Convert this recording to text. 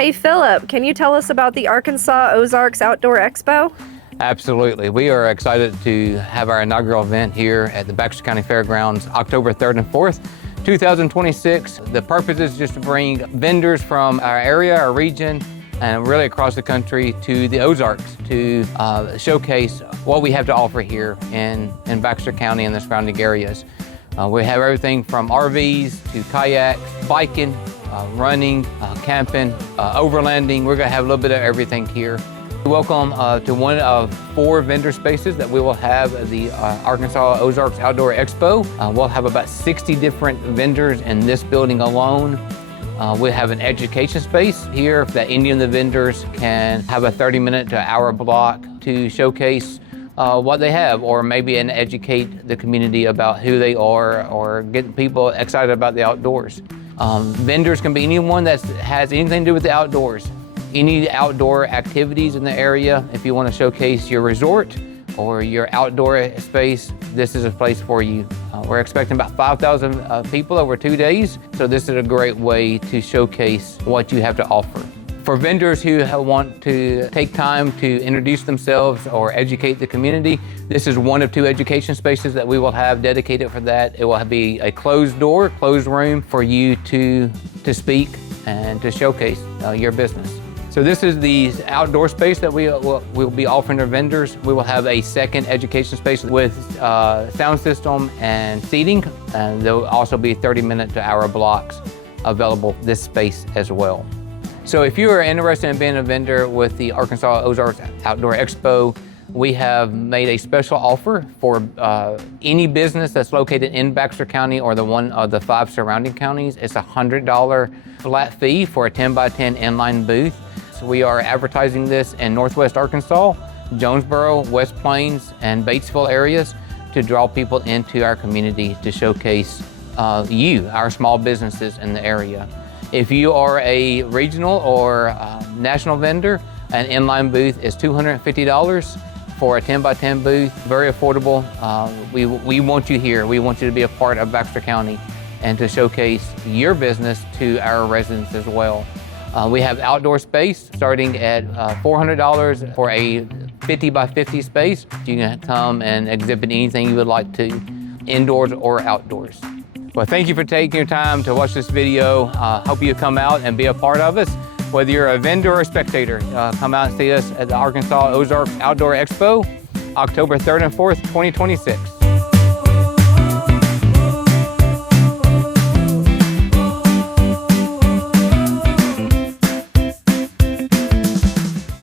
Hey Philip, can you tell us about the Arkansas Ozarks Outdoor Expo? Absolutely. We are excited to have our inaugural event here at the Baxter County Fairgrounds, October 3rd and 4th, 2026. The purpose is just to bring vendors from our area, our region, and really across the country to the Ozarks to showcase what we have to offer here in Baxter County and the surrounding areas. We have everything from RVs to kayaks, biking, running, camping, overlanding. We're going to have a little bit of everything here. Welcome to one of 4 vendor spaces that we will have at the Arkansas Ozarks Outdoor Expo. We'll have about 60 different vendors in this building alone. We have an education space here that any of the vendors can have a 30-minute to hour block to showcase what they have, or maybe educate the community about who they are, or get people excited about the outdoors. Vendors can be anyone that has anything to do with the outdoors. Any outdoor activities in the area. If you want to showcase your resort or your outdoor space, this is a place for you. We're expecting about 5,000 people over 2 days, so this is a great way to showcase what you have to offer. For vendors who want to take time to introduce themselves or educate the community, this is one of 2 education spaces that we will have dedicated for that. It will be a closed door, closed room for you to speak and to showcase your business. So this is the outdoor space that we'll be offering our vendors. We will have a second education space with sound system and seating, and there will also be 30-minute to hour blocks available this space as well. So if you are interested in being a vendor with the Arkansas Ozarks Outdoor Expo, we have made a special offer for any business that's located in Baxter County or one of the 5 surrounding counties. It's a $100 flat fee for a 10x10 inline booth. We are advertising this in Northwest Arkansas, Jonesboro, West Plains, and Batesville areas to draw people into our community to showcase our small businesses in the area. If you are a regional or national vendor, an inline booth is $250 for a 10x10 booth, very affordable. We want you here. We want you to be a part of Baxter County and to showcase your business to our residents as well. We have outdoor space starting at $400 for a 50x50 space. You can come and exhibit anything you would like to, indoors or outdoors. Well, thank you for taking your time to watch this video. Hope you come out and be a part of us. Whether you're a vendor or a spectator, come out and see us at the Arkansas Ozarks Outdoor Expo, October 3rd and 4th, 2026.